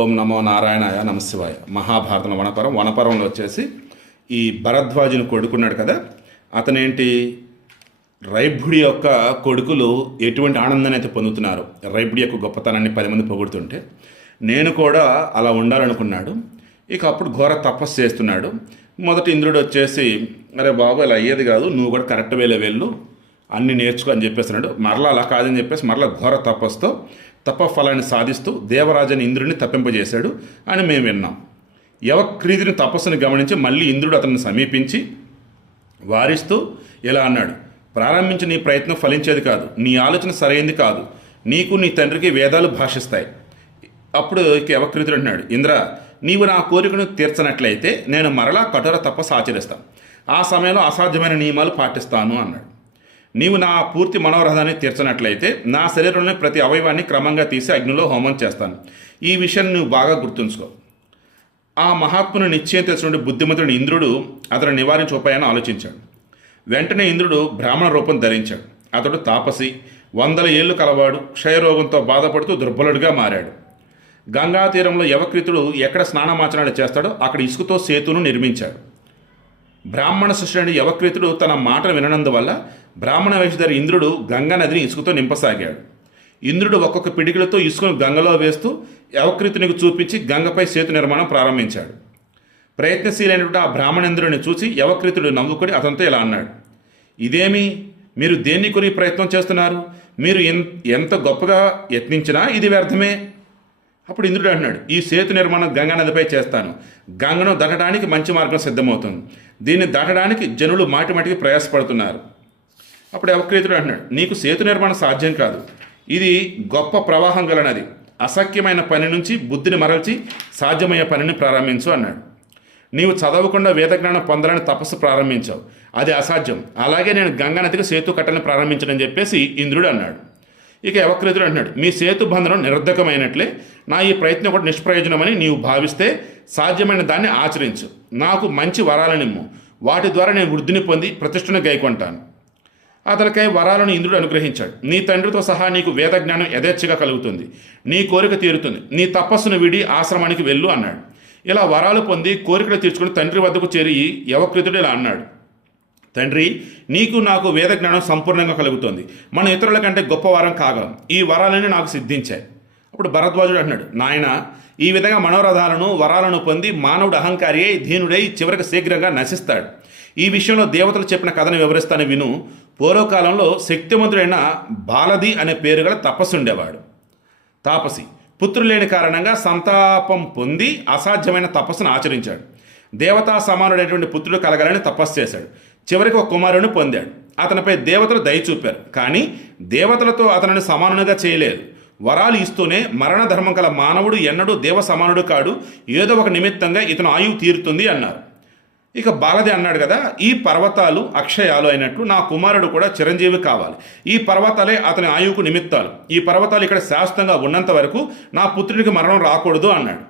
ఓం నమో నారాయణాయ నమశివాయ. మహాభారతం వనపర్వంలో వచ్చేసి ఈ భరద్వాజుని కొడుకున్నాడు కదా, అతనేంటి రైభుడి యొక్క కొడుకులు ఎటువంటి ఆనందాన్ని అయితే పొందుతున్నారు. రైభుడి యొక్క గొప్పతనాన్ని 10 మంది పొగుడుతుంటే నేను కూడా అలా ఉండాలనుకున్నాడు. ఇక అప్పుడు ఘోర తపస్సు చేస్తున్నాడు. మొదటి ఇంద్రుడు వచ్చేసి, అరే బాబు ఇలా అయ్యేది కాదు, నువ్వు కూడా కరెక్ట్ వేలో వెళ్ళు, అన్నీ నేర్చుకో అని చెప్పేస్తున్నాడు. మరలా అలా కాదని చెప్పేసి మరలా ఘోర తపస్సుతో తపఫలాన్ని సాధిస్తూ దేవరాజని ఇంద్రుడిని తప్పింపజేశాడు అని మేము విన్నాం. యవక్రీతుని తపస్సును గమనించి మళ్ళీ ఇంద్రుడు అతన్ని సమీపించి వారిస్తూ ఇలా అన్నాడు, ప్రారంభించి నీ ప్రయత్నం ఫలించేది కాదు, నీ ఆలోచన సరైంది కాదు, నీకు నీ తండ్రికి వేదాలు భాషిస్తాయి. అప్పుడు యవక్రీతుడు అంటున్నాడు, ఇంద్ర నీవు నా కోరికను తీర్చనట్లయితే నేను మరలా కఠోర తపస్సు ఆచరిస్తాను, ఆ సమయంలో అసాధ్యమైన నియమాలు పాటిస్తాను అన్నాడు. నీవు నా పూర్తి మనోరథాన్ని తీర్చనట్లయితే నా శరీరంలోని ప్రతి అవయవాన్ని క్రమంగా తీసి అగ్నిలో హోమం చేస్తాను. ఈ విషయాన్ని నువ్వు బాగా గుర్తుంచుకో. ఆ మహాత్ముని నిశ్చయం తెలిసినటువంటి బుద్ధిమంతుడు ఇంద్రుడు అతను నివారించే ఉపాయాన్ని ఆలోచించాడు. వెంటనే ఇంద్రుడు బ్రాహ్మణ రూపం ధరించాడు. అతడు తాపసి, 100 ఏళ్ళు కలవాడు, క్షయరోగంతో బాధపడుతూ దుర్బలుడిగా మారాడు. గంగా తీరంలో యవక్రీతుడు ఎక్కడ స్నానమాచరణ చేస్తాడో అక్కడ ఇసుకతో సేతును నిర్మించాడు. బ్రాహ్మణ శిష్యుడైన యవక్రీతుడు తన మాటను విననందువల్ల బ్రాహ్మణ వేషధారి ఇంద్రుడు గంగా నదిని ఇసుకతో నింపసాగాడు. ఇంద్రుడు ఒక్కొక్క పిడికిలతో ఇసుకను గంగలో వేస్తూ యవక్రీతునికి చూపించి గంగపై సేతు నిర్మాణం ప్రారంభించాడు. ప్రయత్నశీలైనటువంటి ఆ బ్రాహ్మణేంద్రుడిని చూసి యవక్రీతుడు నవ్వుకొని అతనితో ఇలా అన్నాడు, ఇదేమి, మీరు దేన్ని కొని ప్రయత్నం చేస్తున్నారు? మీరు ఎంత గొప్పగా యత్నించినా ఇది వ్యర్థమే. అప్పుడు ఇంద్రుడు అంటున్నాడు, ఈ సేతు నిర్మాణం గంగా నదిపై చేస్తాను. గంగను దాటడానికి మంచి మార్గం సిద్ధమవుతుంది. దీన్ని దాటడానికి జనులు మాటిమాటికి ప్రయాసపడుతున్నారు. అప్పుడు యవక్రీతుడు అంటున్నాడు, నీకు సేతు నిర్మాణం సాధ్యం కాదు, ఇది గొప్ప ప్రవాహం గల నది. అసఖ్యమైన పని నుంచి బుద్ధిని మరల్చి సాధ్యమయ్యే పనిని ప్రారంభించు అన్నాడు. నీవు చదవకుండా వేదజ్ఞానం పొందాలని తపస్సు ప్రారంభించావు, అది అసాధ్యం. అలాగే నేను గంగా నదికి సేతు కట్టని ప్రారంభించడని చెప్పేసి ఇంద్రుడు అన్నాడు. ఇక యవక్రీతుడు అంటున్నాడు, మీ సేతు బంధనం నిరర్ధకమైనట్లే నా ఈ ప్రయత్నం కూడా నిష్ప్రయోజనమని నీవు భావిస్తే సాధ్యమైన దాన్ని ఆచరించు. నాకు మంచి వరాలనిమ్ము, వాటి ద్వారా నేను వృద్ధిని పొంది ప్రతిష్టను గైకొంటాను. అతనికై వరాలను ఇంద్రుడు అనుగ్రహించాడు. నీ తండ్రితో సహా నీకు వేదజ్ఞానం యథేచ్ఛగా కలుగుతుంది, నీ కోరిక తీరుతుంది, నీ తపస్సును వీడి ఆశ్రమానికి వెళ్ళు అన్నాడు. ఇలా వరాలు పొంది కోరికలు తీర్చుకుని తండ్రి వద్దకు చేరి యవక్రీతుడు ఇలా అన్నాడు, తండ్రి, నీకు నాకు వేదజ్ఞానం సంపూర్ణంగా కలుగుతుంది, మన ఇతరుల కంటే గొప్పవారం కాగలం, ఈ వరాలన్నీ నాకు సిద్ధించాయి. అప్పుడు భరద్వాజుడు అంటున్నాడు, నాయన, ఈ విధంగా మనోరథాలను వరాలను పొంది మానవుడు అహంకారి అయి దీనుడై చివరికి శీఘ్రంగా నశిస్తాడు. ఈ విషయంలో దేవతలు చెప్పిన కథను వివరిస్తాను విను. పూర్వకాలంలో శక్తివంతుడైన బాలది అనే పేరు గల తపస్సు ఉండేవాడు. తాపసి పుత్రులు లేని కారణంగా సంతాపం పొంది అసాధ్యమైన తపస్సును ఆచరించాడు. దేవతా సమానుడైనటువంటి పుత్రుడు కలగాలని తపస్సు చేశాడు. చివరికి ఒక కుమారుని పొందాడు. అతనిపై దేవతలు దయ చూపారు, కానీ దేవతలతో అతనిని సమానునిగా చేయలేదు. వరాలు ఇస్తూనే మరణ ధర్మం కల మానవుడు ఎన్నడూ దేవ సమానుడు కాడు, ఏదో ఒక నిమిత్తంగా ఇతను ఆయువు తీరుతుంది అన్నారు. ఇక బాలది అన్నాడు కదా, ఈ పర్వతాలు అక్షయాలు అయినట్లు నా కుమారుడు కూడా చిరంజీవి కావాలి. ఈ పర్వతాలే అతని ఆయువుకు నిమిత్తాలు. ఈ పర్వతాలు ఇక్కడ శాశ్వతంగా ఉన్నంత వరకు నా పుత్రుడికి మరణం రాకూడదు అన్నాడు.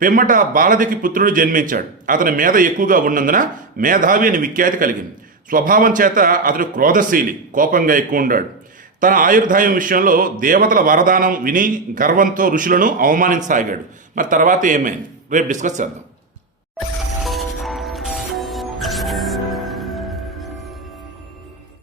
పిమ్మట బాలదికి పుత్రుడు జన్మించాడు. అతని మేధ ఎక్కువగా ఉన్నందున మేధావి అని విఖ్యాతి కలిగింది. స్వభావం చేత అతడు క్రోధశీలి, కోపంగా ఎక్కువ ఉన్నాడు. తన ఆయుర్దాయం విషయంలో దేవతల వరదానం విని గర్వంతో ఋషులను అవమానించసాగాడు. మరి తర్వాత ఏమైంది రేపు డిస్కస్ చేద్దాం.